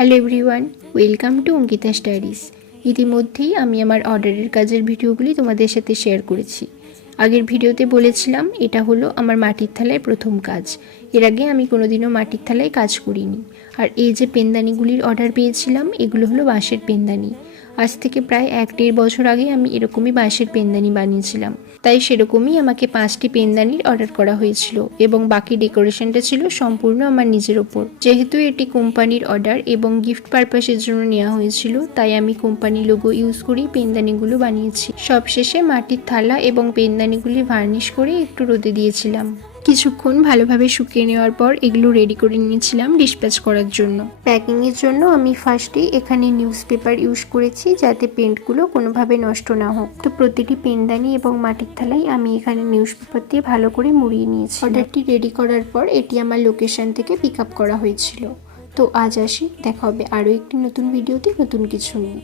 Hello everyone, welcome to Ankita diaries. ইতিমধ্যেই আমি আমার অর্ডারের কাজের ভিডিওগুলি তোমাদের সাথে শেয়ার করেছি। আগের ভিডিওতে বলেছিলাম এটা হলো আমার মাটির থালায় প্রথম কাজ। এর আগে আমি কোনোদিনও মাটির থালায় কাজ করিনি। আর এই যে পেনদানিগুলির অর্ডার পেয়েছিলাম, এগুলো হলো বাঁশের পেনদানি। আজ থেকে প্রায় 1-1.5 বছর আগে আমি এরকমই বাঁশের পেনদানি বানিয়েছিলাম। তাই সেরকমই আমাকে 5টি পেনদানির অর্ডার করা হয়েছিল এবং বাকি ডেকোরেশনটা ছিল সম্পূর্ণ আমার নিজের ওপর। যেহেতু এটি কোম্পানির অর্ডার এবং গিফট পারপাসের জন্য নেওয়া হয়েছিল, তাই আমি কোম্পানি লোগো ইউজ করেই পেনদানিগুলো বানিয়েছি। সবশেষে মাটির থালা এবং পেনদানিগুলি ভার্নিশ করে একটু রোদে দিয়েছিলাম। কিছুক্ষণ ভালোভাবে শুকিয়ে নেওয়ার পর এগুলো রেডি করে নিয়েছিলাম ডিসপ্যাচ করার জন্য। প্যাকিংয়ের জন্য আমি ফার্স্টে এখানে নিউজ পেপার ইউজ করেছি, যাতে পেন্টগুলো কোনোভাবে নষ্ট না হোক। তো প্রতিটি পেনদানি এবং মাটির থালাই আমি এখানে নিউজ পেপার দিয়ে ভালো করে মুড়িয়ে নিয়েছি। অর্ডারটি রেডি করার পর এটি আমার লোকেশন থেকে পিক আপ করা হয়েছিল। তো আজ আসি, দেখা হবে আরও একটি নতুন ভিডিওতে নতুন কিছু নিয়ে।